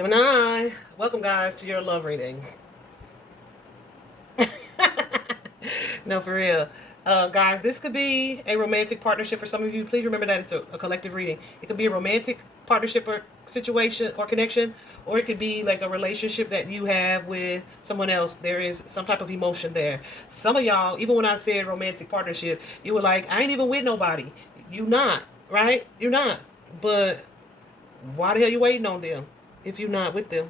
Gemini, welcome guys to your love reading. No, for real. Guys, this could be a romantic partnership for some of you. Please remember that it's a collective reading. It could be a romantic partnership or situation or connection, or it could be like a relationship that you have with someone else. There is some type of emotion there. Some of y'all, even when I said romantic partnership, you were like, I ain't even with nobody. You not, right? You're not. But why the hell you waiting on them if you're not with them?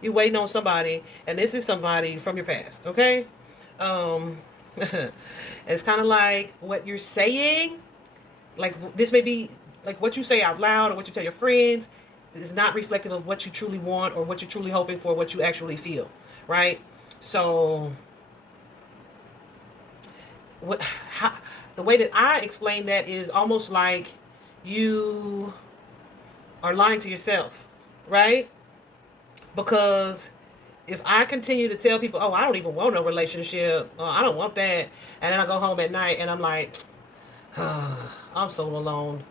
You waiting on somebody, and this is somebody from your past, okay? Um, it's kind of like what you're saying. Like this may be like what you say out loud or what you tell your friends is not reflective of what you truly want or what you're truly hoping for, what you actually feel, right? So, what? How, the way that I explain that is almost like you are lying to yourself, right? Because if I continue to tell people, oh, I don't even want a relationship, I don't want that, and then I go home at night and I'm like, I'm so alone.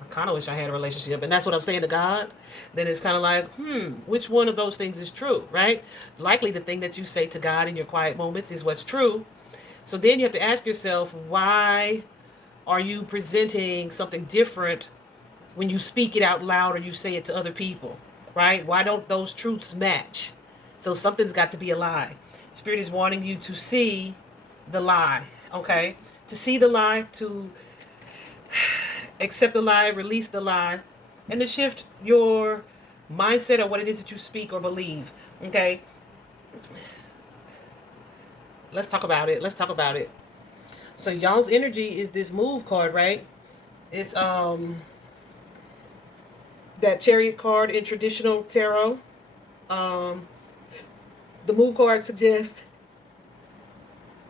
I kind of wish I had a relationship, and that's what I'm saying to God. Then it's kind of like, which one of those things is true, right? Likely the thing that you say to God in your quiet moments is what's true. So then you have to ask yourself, why are you presenting something different when you speak it out loud or you say it to other people, right? Why don't those truths match? So something's got to be a lie. Spirit is wanting you to see the lie, okay? To see the lie, to accept the lie, release the lie, and to shift your mindset of what it is that you speak or believe, okay? Let's talk about it. Let's talk about it. So y'all's energy is this move card, right? It's that chariot card in traditional tarot. Um, the move card suggests,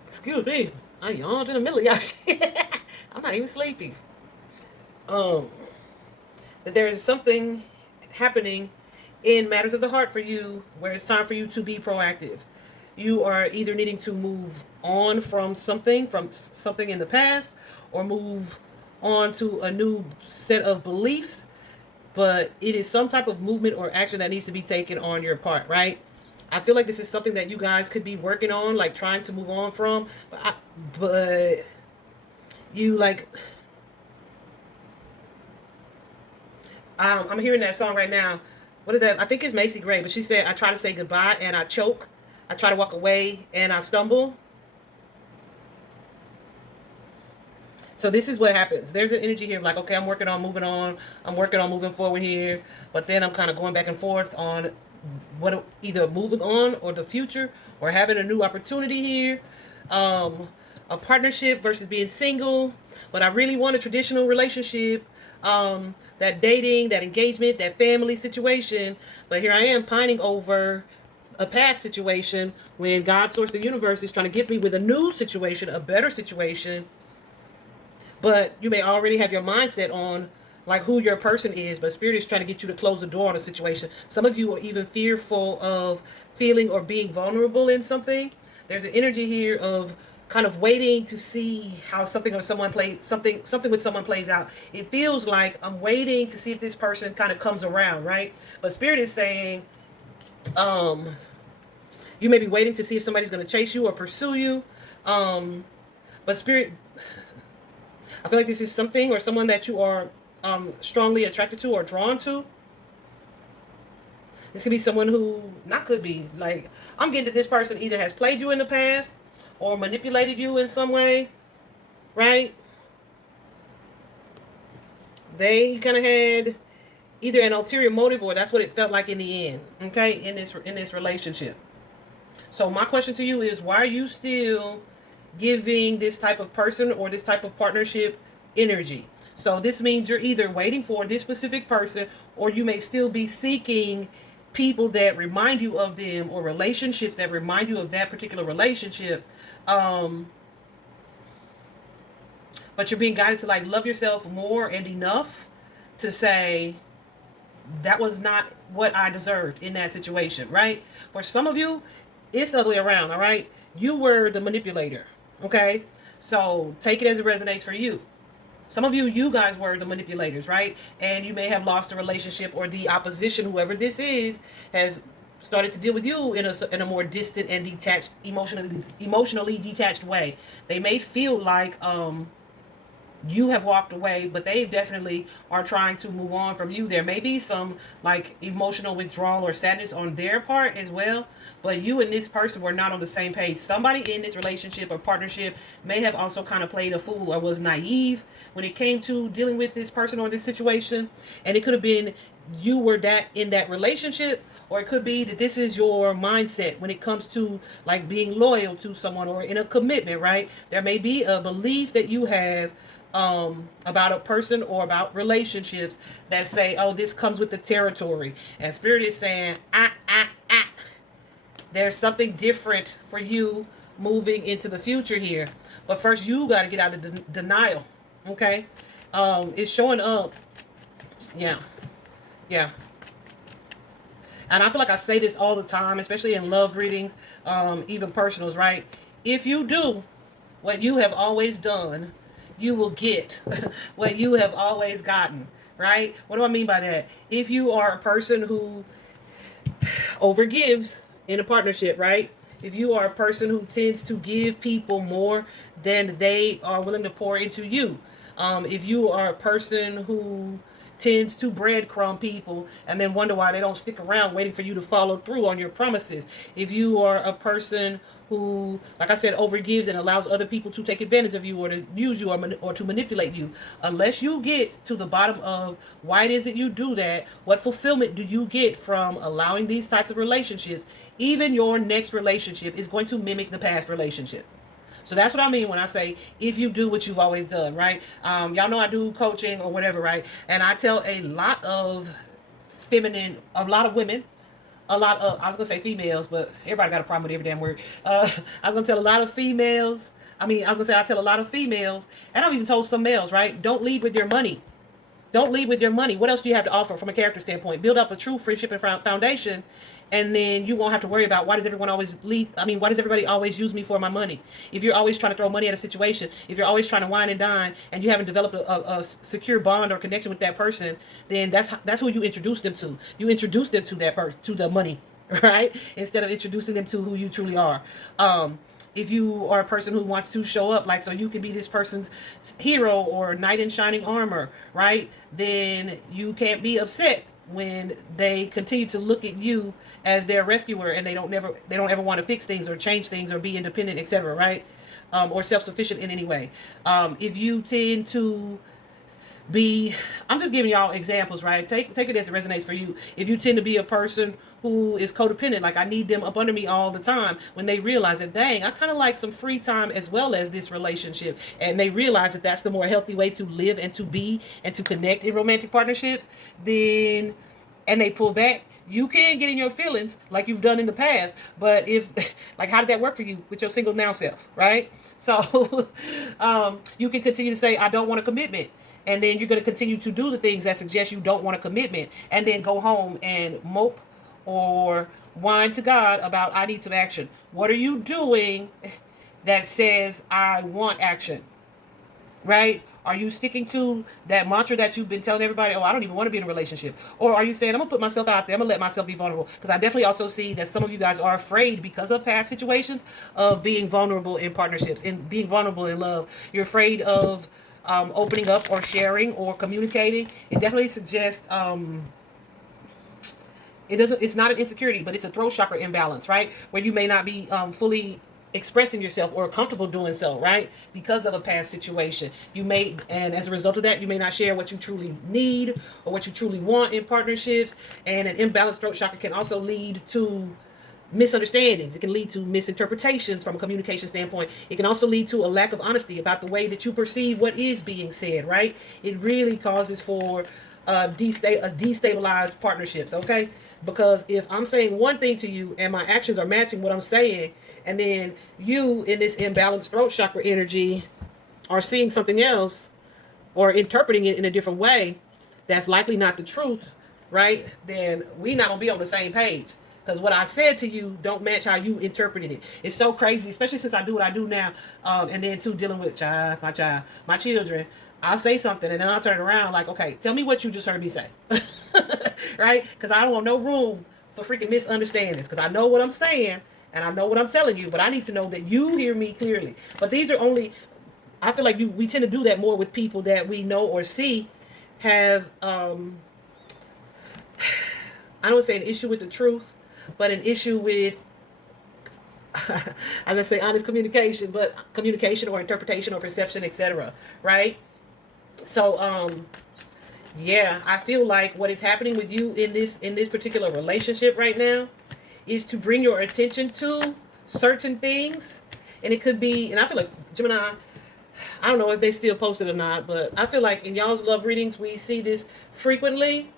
excuse me, I yawned in the middle of y'all shit. I'm not even sleepy. Um, that there is something happening in matters of the heart for you where it's time for you to be proactive. You are either needing to move on from something in the past, or move on to a new set of beliefs, but it is some type of movement or action that needs to be taken on your part, right? I feel like this is something that you guys could be working on, like trying to move on from, but you like, I'm hearing that song right now. What is that? I think it's Macy Gray, but she said, I try to say goodbye and I choke. I try to walk away and I stumble. So this is what happens. There's an energy here of like, okay, I'm working on moving on. I'm working on moving forward here. But then I'm kind of going back and forth on what, either moving on or the future or having a new opportunity here. A partnership versus being single. But I really want a traditional relationship. That dating, that engagement, that family situation. But here I am pining over a past situation when God, source, the universe is trying to give me with a new situation, a better situation. But you may already have your mindset on like who your person is, but Spirit is trying to get you to close the door on a situation. Some of you are even fearful of feeling or being vulnerable in something. There's an energy here of kind of waiting to see how something or someone plays something with someone plays out. It feels like I'm waiting to see if this person kind of comes around, right? But Spirit is saying, you may be waiting to see if somebody's going to chase you or pursue you. But Spirit, I feel like this is something or someone that you are strongly attracted to or drawn to. This could be someone who, not could be, like, I'm getting that this person either has played you in the past or manipulated you in some way, right? They kind of had either an ulterior motive or that's what it felt like in the end, okay, in this relationship. So my question to you is, why are you still giving this type of person or this type of partnership energy? So this means you're either waiting for this specific person, or you may still be seeking people that remind you of them, or relationships that remind you of that particular relationship. But you're being guided to like love yourself more and enough to say, that was not what I deserved in that situation, right? For some of you, it's the other way around, all right? You were the manipulator, okay? So take it as it resonates for you. Some of you guys were the manipulators, right? And you may have lost a relationship, or the opposition, whoever this is, has started to deal with you in a more distant and detached, emotionally detached way. They may feel like you have walked away, but they definitely are trying to move on from you. There may be some like emotional withdrawal or sadness on their part as well, but you and this person were not on the same page. Somebody in this relationship or partnership may have also kind of played a fool or was naive when it came to dealing with this person or this situation. And it could have been you were that in that relationship, or it could be that this is your mindset when it comes to like being loyal to someone or in a commitment, right? There may be a belief that you have about a person or about relationships that say, oh, this comes with the territory. And Spirit is saying, there's something different for you moving into the future here. But first, you got to get out of denial. Okay? It's showing up. Yeah. Yeah. And I feel like I say this all the time, especially in love readings, even personals, right? If you do what you have always done, you will get what you have always gotten, right? What do I mean by that? If you are a person who overgives in a partnership, right? If you are a person who tends to give people more than they are willing to pour into you, if you are a person who tends to breadcrumb people and then wonder why they don't stick around waiting for you to follow through on your promises. If you are a person who, like I said, overgives and allows other people to take advantage of you or to use you or to manipulate you, unless you get to the bottom of why it is that you do that, what fulfillment do you get from allowing these types of relationships, even your next relationship is going to mimic the past relationship. So that's what I mean when I say if you do what you've always done, right? Y'all know I do coaching or whatever, right? And I tell a lot of women, a lot of, I was going to say females, but everybody got a problem with every damn word. I was going to tell a lot of females. I tell a lot of females, and I've even told some males, right? Don't lead with your money. Don't lead with your money. What else do you have to offer from a character standpoint? Build up a true friendship and foundation, and then you won't have to worry about why does everybody always use me for my money? If you're always trying to throw money at a situation, if you're always trying to wine and dine, and you haven't developed a secure bond or connection with that person, then that's who you introduce them to. You introduce them to that person, to the money, right? Instead of introducing them to who you truly are. If you are a person who wants to show up, like, so you can be this person's hero or knight in shining armor, right? Then you can't be upset when they continue to look at you as their rescuer and they don't ever want to fix things or change things or be independent, etc., right? Or self-sufficient in any way. If you tend to I'm just giving y'all examples, right? Take it as it resonates for you. If you tend to be a person who is codependent, like I need them up under me all the time, when they realize that, dang, I kind of like some free time as well as this relationship, and they realize that that's the more healthy way to live and to be and to connect in romantic partnerships, then, and they pull back, you can get in your feelings like you've done in the past, but if, like, how did that work for you with your single now self, right? So, you can continue to say, I don't want a commitment. And then you're going to continue to do the things that suggest you don't want a commitment, and then go home and mope or whine to God about, I need some action. What are you doing that says I want action? Right? Are you sticking to that mantra that you've been telling everybody, oh, I don't even want to be in a relationship? Or are you saying, I'm going to put myself out there, I'm going to let myself be vulnerable? Because I definitely also see that some of you guys are afraid, because of past situations, of being vulnerable in partnerships and being vulnerable in love. You're afraid of opening up or sharing or communicating. It definitely suggests it's not an insecurity, but it's a throat chakra imbalance, right? Where you may not be fully expressing yourself or comfortable doing so, right? Because of a past situation. And as a result of that, you may not share what you truly need or what you truly want in partnerships. And an imbalanced throat chakra can also lead to misunderstandings. It can lead to misinterpretations from a communication standpoint. It can also lead to a lack of honesty about the way that you perceive what is being said, right? It really causes for destabilized partnerships, okay? Because if I'm saying one thing to you and my actions are matching what I'm saying, and then you in this imbalanced throat chakra energy are seeing something else or interpreting it in a different way, that's likely not the truth, right? Then we're not going to be on the same page. Because what I said to you don't match how you interpreted it. It's so crazy, especially since I do what I do now. And then too, dealing with my children. I'll say something and then I'll turn around like, okay, tell me what you just heard me say. Right? Because I don't want no room for freaking misunderstandings. Because I know what I'm saying and I know what I'm telling you, but I need to know that you hear me clearly. But these are only, I feel like we tend to do that more with people that we know or see have, I don't want to say an issue with the truth, but an issue with, I let's say honest communication, but communication or interpretation or perception, etc. Right? So, yeah, I feel like what is happening with you in this particular relationship right now is to bring your attention to certain things, and it could be, and I feel like Gemini, I don't know if they still post it or not, but I feel like in y'all's love readings we see this frequently,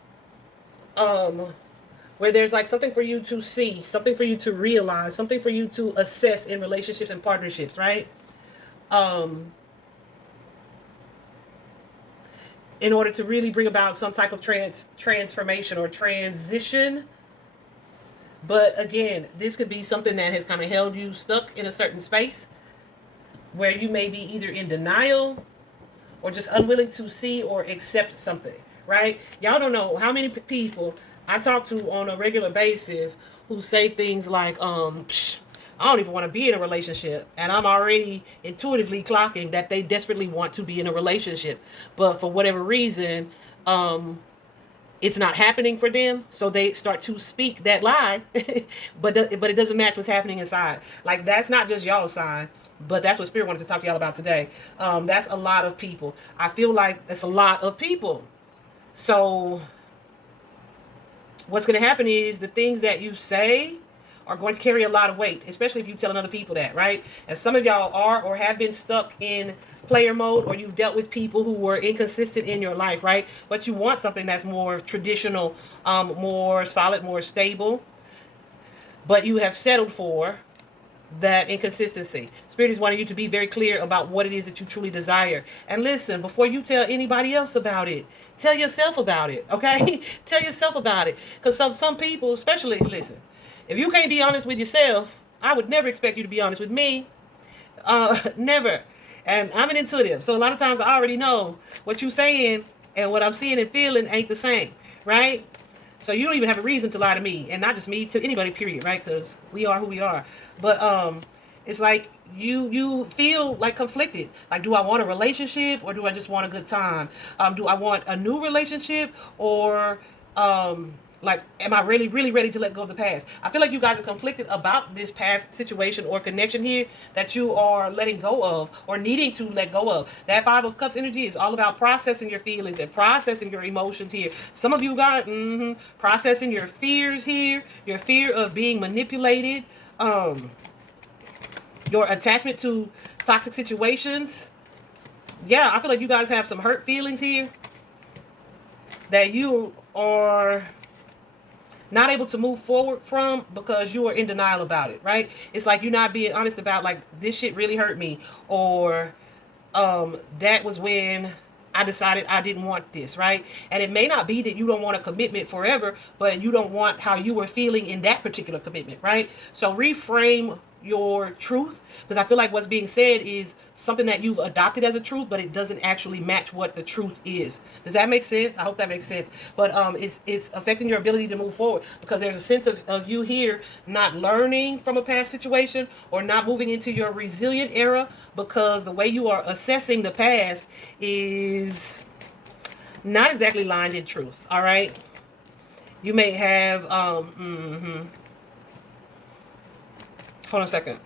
where there's like something for you to see, something for you to realize, something for you to assess in relationships and partnerships, right? In order to really bring about some type of transformation or transition. But again, this could be something that has kind of held you stuck in a certain space where you may be either in denial or just unwilling to see or accept something, right? Y'all don't know how many people I talk to on a regular basis who say things like, Psh, I don't even want to be in a relationship. And I'm already intuitively clocking that they desperately want to be in a relationship. But for whatever reason, it's not happening for them. So they start to speak that lie, but it doesn't match what's happening inside. Like, that's not just y'all's sign, but that's what Spirit wanted to talk to y'all about today. That's a lot of people. I feel like that's a lot of people. So what's going to happen is the things that you say are going to carry a lot of weight, especially if you telling other people that, right? And some of y'all are or have been stuck in player mode, or you've dealt with people who were inconsistent in your life, right? But you want something that's more traditional, more solid, more stable, but you have settled for that inconsistency. Spirit is wanting you to be very clear about what it is that you truly desire. And listen, before you tell anybody else about it, tell yourself about it, okay? Tell yourself about it. Because some people, especially, listen, if you can't be honest with yourself, I would never expect you to be honest with me. Never. And I'm an intuitive, so a lot of times I already know what you're saying and what I'm seeing and feeling ain't the same, right? So you don't even have a reason to lie to me, and not just me, to anybody, period, right? Because we are who we are. But it's like you feel like conflicted. Like, do I want a relationship or do I just want a good time? Do I want a new relationship or like, am I really, really ready to let go of the past? I feel like you guys are conflicted about this past situation or connection here that you are letting go of or needing to let go of. That Five of Cups energy is all about processing your feelings and processing your emotions here. Some of you guys, processing your fears here, your fear of being manipulated, your attachment to toxic situations. Yeah, I feel like you guys have some hurt feelings here that you are not able to move forward from because you are in denial about it, right? It's like you're not being honest about, like, this shit really hurt me, or that was when I decided I didn't want this, right? And it may not be that you don't want a commitment forever, but you don't want how you were feeling in that particular commitment, right? So reframe your truth, because I feel like what's being said is something that you've adopted as a truth, but it doesn't actually match what the truth is. Does that make sense? I hope that makes sense. But it's affecting your ability to move forward, because there's a sense of you here not learning from a past situation or not moving into your resilient era, because the way you are assessing the past is not exactly lined in truth. All right, you may have hold on a second.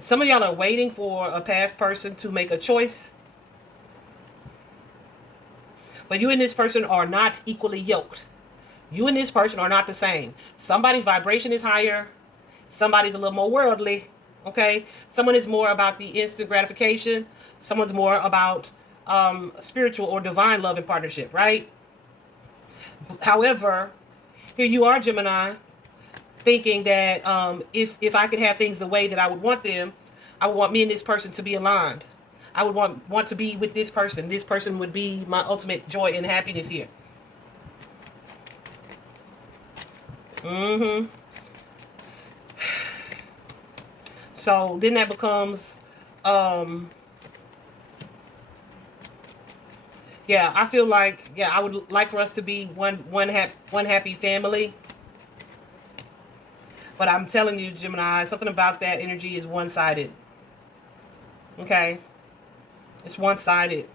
Some of y'all are waiting for a past person to make a choice, but you and this person are not equally yoked. You and this person are not the same. Somebody's vibration is higher. Somebody's a little more worldly. Okay? Someone is more about the instant gratification. Someone's more about spiritual or divine love and partnership, right? However, here you are, Gemini, thinking that if I could have things the way that I would want them, I would want me and this person to be aligned. I would want to be with this person. This person would be my ultimate joy and happiness here. So then that becomes Yeah, I feel like, yeah, I would like for us to be one happy family. But I'm telling you, Gemini, something about that energy is one-sided. Okay? It's one-sided.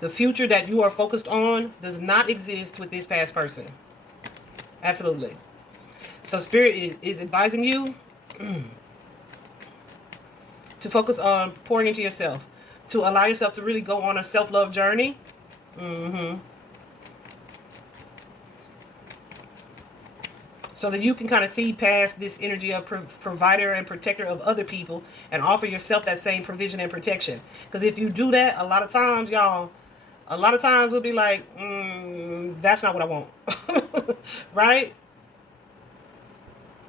The future that you are focused on does not exist with this past person. Absolutely. So Spirit is advising you to focus on pouring into yourself, to allow yourself to really go on a self-love journey. So that you can kind of see past this energy of provider and protector of other people and offer yourself that same provision and protection. Because if you do that, a lot of times, y'all, a lot of times we'll be like, that's not what I want. Right?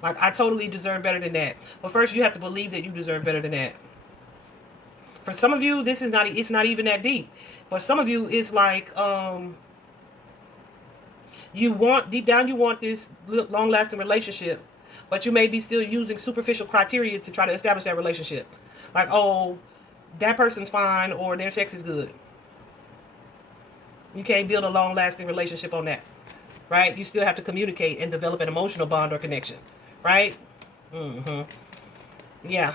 Like, I totally deserve better than that. But first, you have to believe that you deserve better than that. For some of you, this is not, it's not even that deep. For some of you, it's like, you want, deep down, you want this long-lasting relationship, but you may be still using superficial criteria to try to establish that relationship. Like, oh, that person's fine, or their sex is good. You can't build a long-lasting relationship on that, right? You still have to communicate and develop an emotional bond or connection, right? Yeah.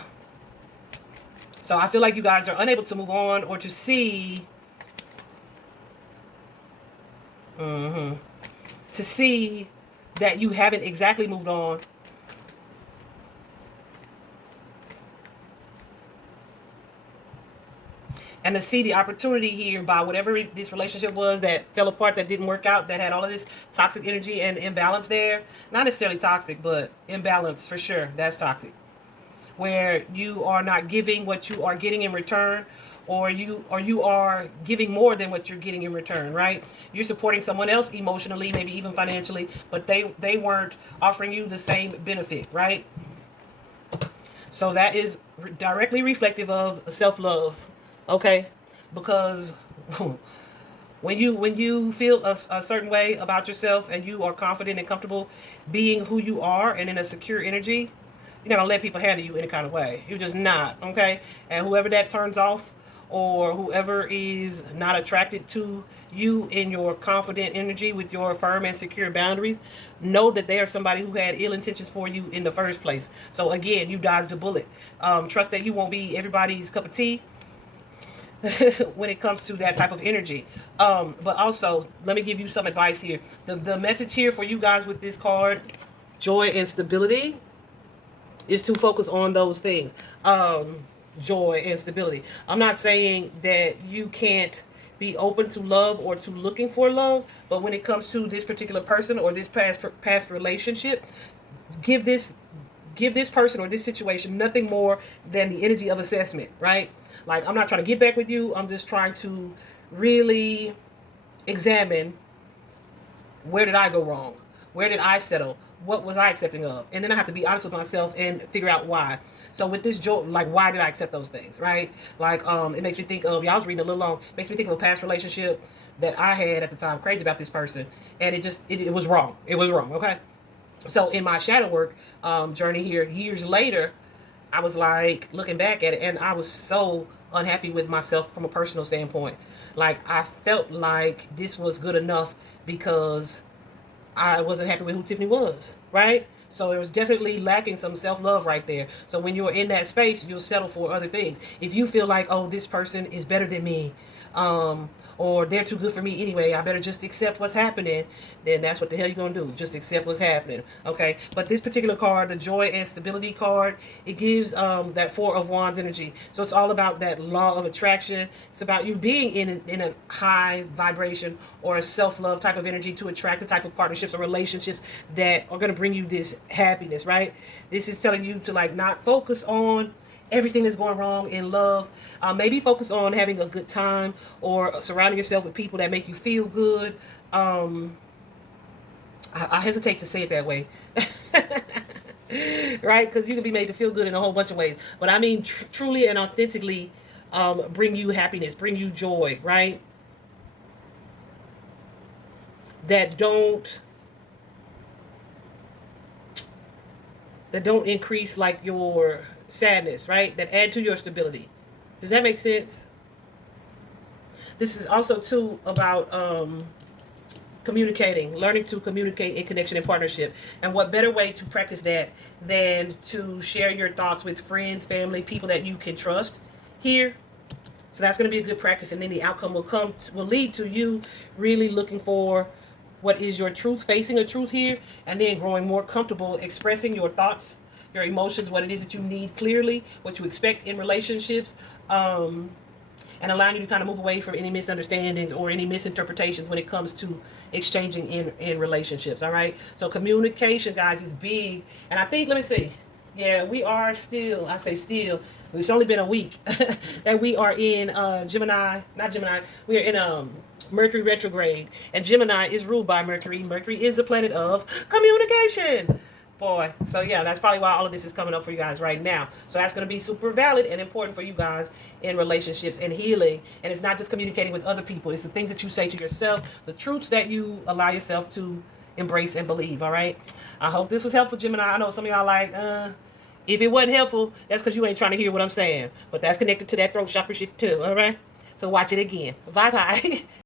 So I feel like you guys are unable to move on or to see, to see that you haven't exactly moved on. And to see the opportunity here by whatever this relationship was that fell apart, that didn't work out, that had all of this toxic energy and imbalance there. Not necessarily toxic, but imbalance for sure. That's toxic. Where you are not giving what you are getting in return, or you are giving more than what you're getting in return, right? You're supporting someone else emotionally, maybe even financially, but they weren't offering you the same benefit, right? So that is directly reflective of self-love, okay? Because when you feel a certain way about yourself and you are confident and comfortable being who you are and in a secure energy, you're not gonna let people handle you any kind of way. You're just not, okay? And whoever that turns off, or whoever is not attracted to you in your confident energy with your firm and secure boundaries, know that they are somebody who had ill intentions for you in the first place. So again, you dodged a bullet. Trust that you won't be everybody's cup of tea when it comes to that type of energy. But also, let me give you some advice here. The message here for you guys with this card, joy and stability, is to focus on those things. Joy and stability. I'm not saying that you can't be open to love or to looking for love, but when it comes to this particular person or this past relationship, give this person or this situation nothing more than the energy of assessment, right? Like, I'm not trying to get back with you. I'm just trying to really examine, where did I go wrong? Where did I settle? What was I accepting of? And then I have to be honest with myself and figure out why. So with this joy, like, why did I accept those things, right? Like, it makes me think of, y'all was reading a little long, it makes me think of a past relationship that I had at the time, crazy about this person, and it was wrong. It was wrong, okay? So in my shadow work journey here, years later, I was like looking back at it, and I was so unhappy with myself from a personal standpoint. Like, I felt like this was good enough because I wasn't happy with who Tiffany was, right? So there was definitely lacking some self-love right there. So when you're in that space, you'll settle for other things. If you feel like, oh, this person is better than me, or they're too good for me anyway, I better just accept what's happening, then that's what the hell you're going to do. Just accept what's happening, okay? But this particular card, the Joy and Stability card, it gives that Four of Wands energy. So it's all about that law of attraction. It's about you being in a high vibration or a self-love type of energy to attract the type of partnerships or relationships that are going to bring you this happiness, right? This is telling you to, like, not focus on everything that's going wrong in love. Maybe focus on having a good time or surrounding yourself with people that make you feel good. I hesitate to say it that way. Right? Because you can be made to feel good in a whole bunch of ways. But I mean truly and authentically bring you happiness, bring you joy, right? That don't increase like your sadness, right? That add to your stability. Does that make sense? This is also too about communicating, learning to communicate in connection and partnership. And what better way to practice that than to share your thoughts with friends, family, people that you can trust here. So that's going to be a good practice, and then the outcome will lead to you really looking for what is your truth, facing a truth here, and then growing more comfortable expressing your thoughts, your emotions, what it is that you need clearly, what you expect in relationships, and allowing you to kind of move away from any misunderstandings or any misinterpretations when it comes to exchanging in relationships. All right. So communication, guys, is big. And I think, let me see. Yeah, we are still, I say still, it's only been a week that we are in Gemini, not Gemini, we are in Mercury retrograde. And Gemini is ruled by Mercury. Mercury is the planet of communication. Boy, so yeah, that's probably why all of this is coming up for you guys right now. So that's going to be super valid and important for you guys in relationships and healing. And it's not just communicating with other people. It's the things that you say to yourself, the truths that you allow yourself to embrace and believe, all right? I hope this was helpful, Gemini. I know some of y'all like, if it wasn't helpful, that's because you ain't trying to hear what I'm saying. But that's connected to that throat chakra shit too, all right? So watch it again. Bye-bye.